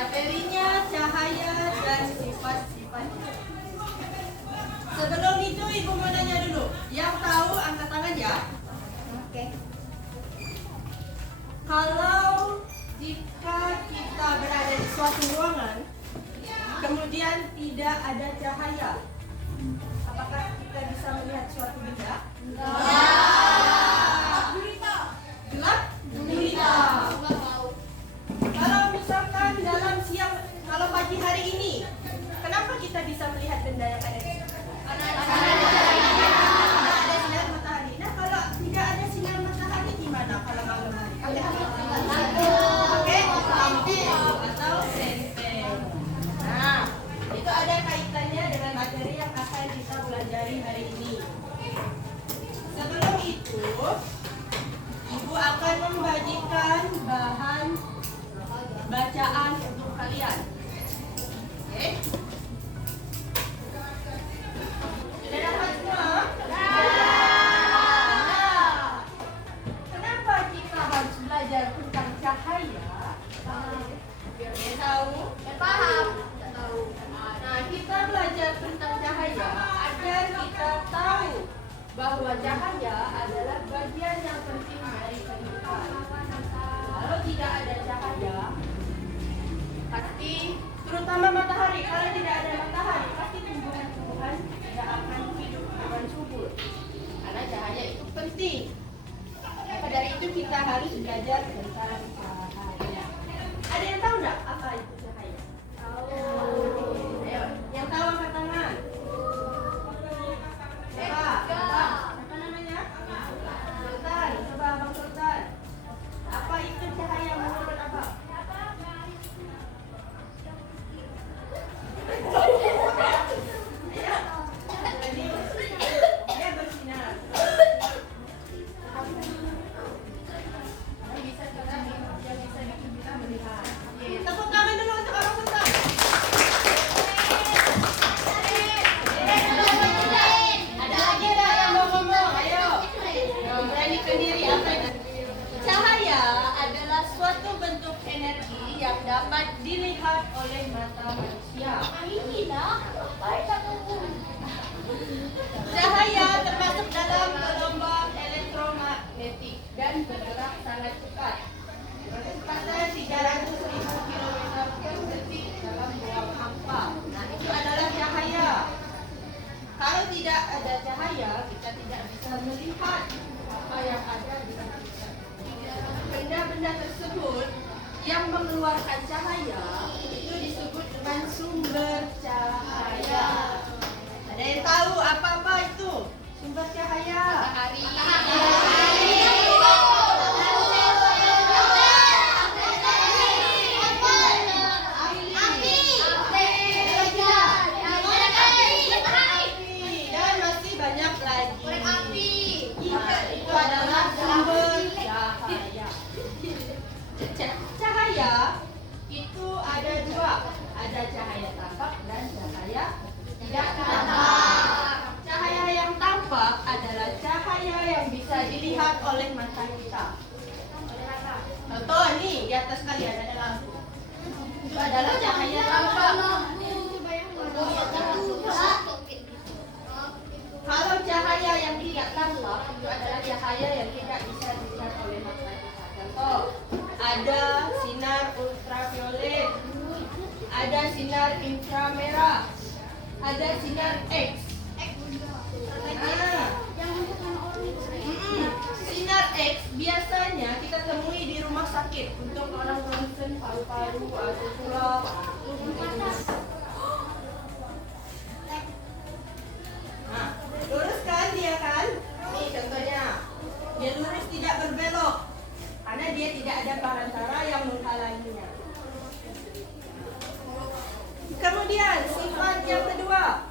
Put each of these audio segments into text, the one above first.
Materinya cahaya dan sifat-sifatnya. Sebelum itu Ibu mau nanya dulu. Yang tahu angkat tangan ya. Oke. Kalau jika kita berada di suatu ruangan, kemudian tidak ada cahaya, apakah kita bisa melihat suatu benda? Gelap? Gulita. Kalau misalkan dalam siang, kalau pagi hari ini, kenapa kita bisa melihat benda yang ada di sini? Karena ada sinar matahari. Nah, kalau tidak ada sinar matahari gimana kalau malam hari? Pakai lampu atau senter. Nah, itu ada kaitannya dengan materi yang akan kita pelajari hari ini. Sebelum itu, Ibu akan membagikan bahan bacaan untuk kalian. Oke? Sudah dapat semua? Nah, kenapa kita harus belajar tentang cahaya? Biar dia tahu. Paham. Nah, kita belajar tentang cahaya agar kita tahu bahwa cahaya adalah bagian yang penting dari kehidupan. Kalau tidak ada cahaya, pasti terutama matahari. Kalau tidak ada matahari, pasti tumbuhan-tumbuhan tidak akan hidup dengan subur. Karena cahaya itu penting. Maka dari itu kita harus belajar tentang cahaya. Ada yang tahu nggak apa itu cahaya? Ayo, yang tahu angkat tangan. Apa namanya? Sultan. Coba Bang Sultan. Apa itu cahaya menurut Abang? Dia bersinar. Yang bisa bikin kita melihat. Oke, tepuk tangan dulu untuk Abang Sultan. Ada lagi nggak yang mau ngomong? Ayo. Yang beranikan diri apa itu? Cahaya adalah suatu bentuk energi yang dapat dilihat oleh mata manusia. Cahaya termasuk dalam gelombang elektromagnetik dan bergerak sangat cepat. Kecepatan 300.000 km per detik dalam ruang hampa. Nah, itu adalah cahaya. Kalau tidak ada cahaya, kita tidak bisa melihat apa yang ada di sekitar. Benda-benda tersebut yang mengeluarkan cahaya itu disebut dengan sumber cahaya. Ada yang tahu apa-apa itu sumber cahaya? Dan masih banyak lagi. Itu adalah sumber cahaya. Cahaya itu ada dua, ada cahaya tampak dan cahaya tidak tampak. Cahaya yang tampak adalah cahaya yang bisa dilihat oleh mata kita. Contoh nih, di atas kalian ada lampu. Itu adalah cahaya tampak. Kalau cahaya yang tidak tampak itu adalah cahaya yang tidak bisa dilihat oleh mata kita. Contoh, ada sinar ultraviolet, ada sinar inframerah, ada sinar X. Sinar X biasanya kita temui di rumah sakit untuk orang ronsen paru-paru atau tulang. Nah, lurus kan dia kan? Nih contohnya, dia lurus tidak berbelok karena dia tidak ada perantara yang menghalanginya. Kemudian sifat yang kedua,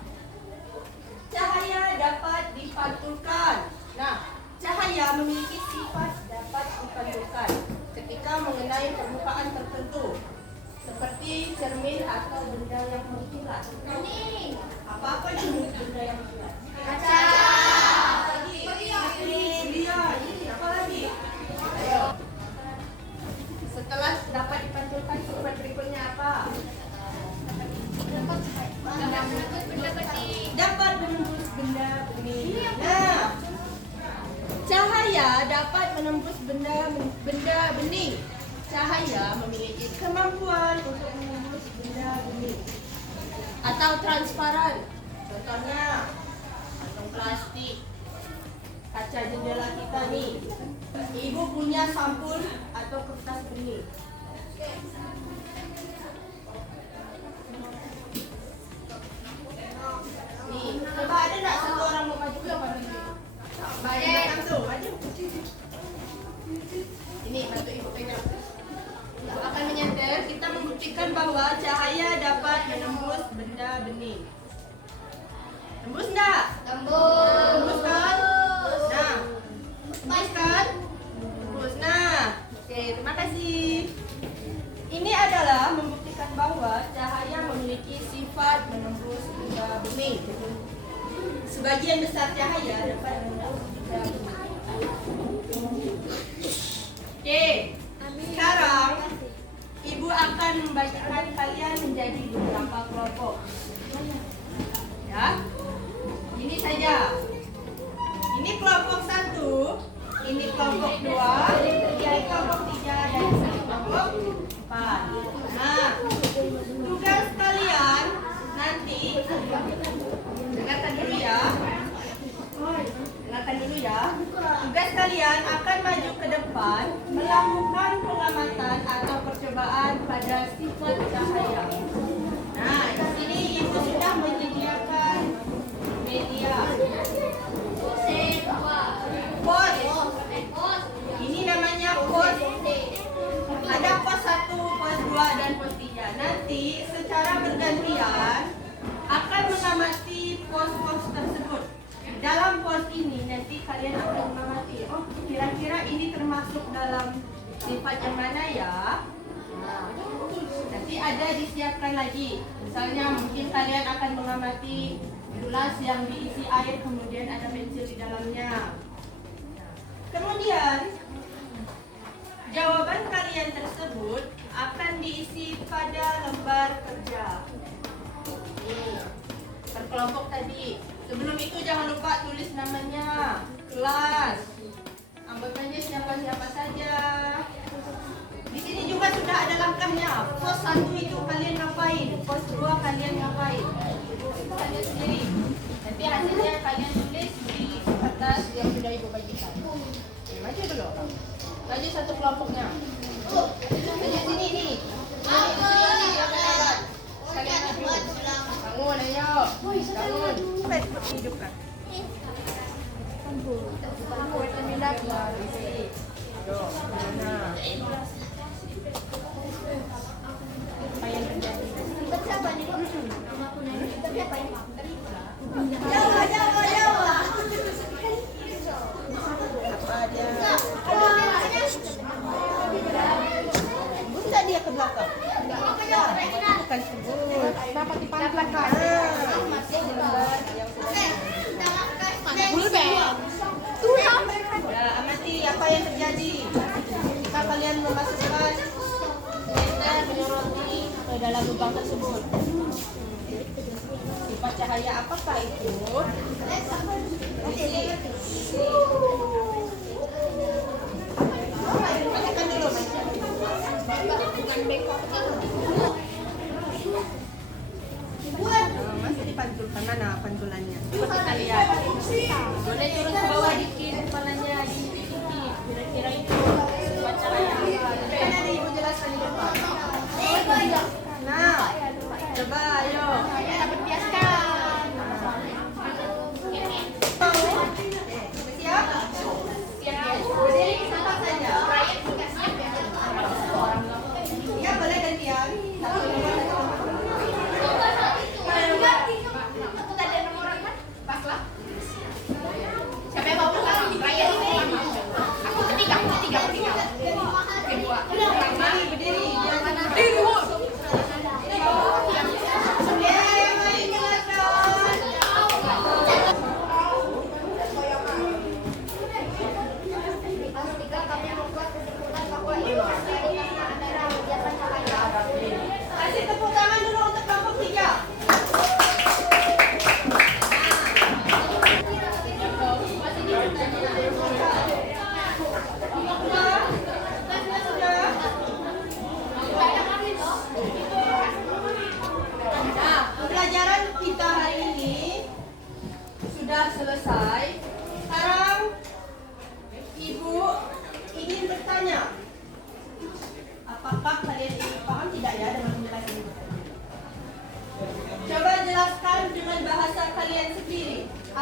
cahaya dapat dipantulkan. Nah, cahaya memiliki sifat dapat dipantulkan ketika mengenai permukaan tertentu, seperti cermin atau benda yang mengkilat. Apa-apa jenis benda yang mengkilat? Kaca. Lagi. Apa lagi? Ayo. Setelah dapat dipantulkan, sifat berikutnya apa? benda bening. Cahaya memiliki kemampuan untuk menembus benda bening atau transparan. Contohnya kantong plastik, kaca jendela kita nih. Ibu punya sampul atau kertas bening. Nih, coba ada nggak satu orang mau maju ke mana? Banyak tuh, maju. Ini bantu ibu pegang. Ibu akan menyanter. Kita membuktikan bahwa cahaya dapat menembus benda bening. Tembus enggak? Tembus kan? Nah, tembus kan? Tembus. Nah, oke, terima kasih. Ini adalah membuktikan bahwa cahaya memiliki sifat menembus benda bening. Sebagian besar cahaya dapat menembus benda bening. Oke, sekarang ibu akan membagikan kalian menjadi beberapa kelompok. Ya, ini saja. Ini kelompok 1, ini kelompok 2, ini kelompok 3, dan ini kelompok 4. Nah, tugas kalian nanti dengarkan dulu ya. Dengarkan dulu ya. Tugas kalian akan maju ke depan melakukan pengamatan atau percobaan pada sifat cahaya. Nah, di sini ibu sudah menyediakan media. Pos. Ini namanya pos. Ada pos 1, pos 2, dan pos 3. Nanti secara bergantian akan mengamati pos-pos tersebut. Dalam pos ini nanti kalian akan mengamati, oh kira-kira ini termasuk dalam sifat yang mana ya? Nah, nanti ada disiapkan lagi. Misalnya mungkin kalian akan mengamati gelas yang diisi air kemudian ada pensil di dalamnya. Kemudian jawaban kalian tersebut akan diisi pada lembar kerja. Ini per kelompok tadi. Sebelum itu jangan lupa tulis namanya, kelas, anggotanya siapa-siapa saja. Di sini juga sudah ada langkahnya. Pos 1 itu kalian ngapain? Pos 2 kalian ngapain? Kalian sendiri. Nanti hasilnya kalian tulis di kertas yang sudah ibu bagikan. Maju dulu. Maju satu kelompoknya. Maju sini nih. Kalian maju. Bangun ayo. Bangun. Hidupkan. Apa yang terjadi? Jawa. Apa aja? Bisa dia ke belakang? Bukan sebut. Dapat dipantulkan. Masih di lembar yang ya, amati apa yang terjadi jika kalian memasukkan laser menyoroti ke dalam lubang tersebut. Sifat cahaya apakah itu? Matikan dulu. Masih dipantulkan, mana pantulannya? Coba kita lihat. Boleh turun ke bawah dikit kepalanya, dikit. Kira-kira itu sifat cahaya apa? Kan ada ibu jelaskan di depan. Nah, coba ayo. Dapat biaskan. Siap? Siap. Berdiri sebentar saja. Ya, boleh gantian. Siapa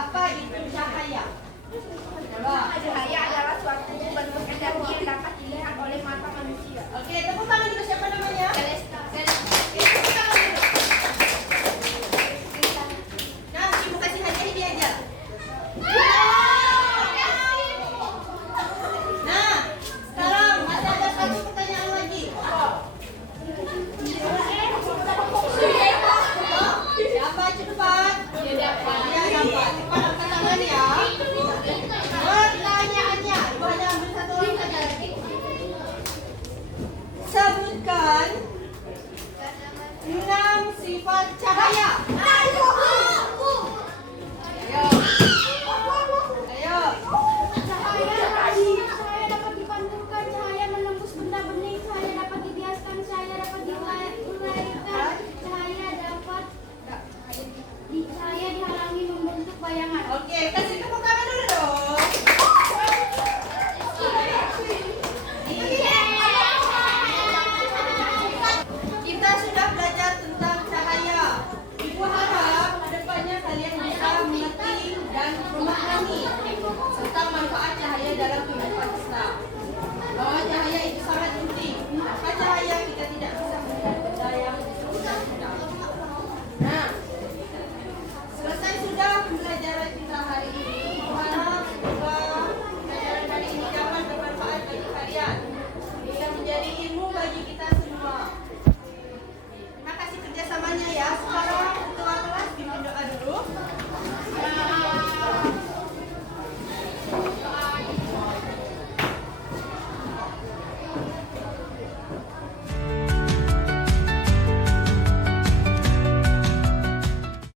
Apa itu cahaya? Coba. Cahaya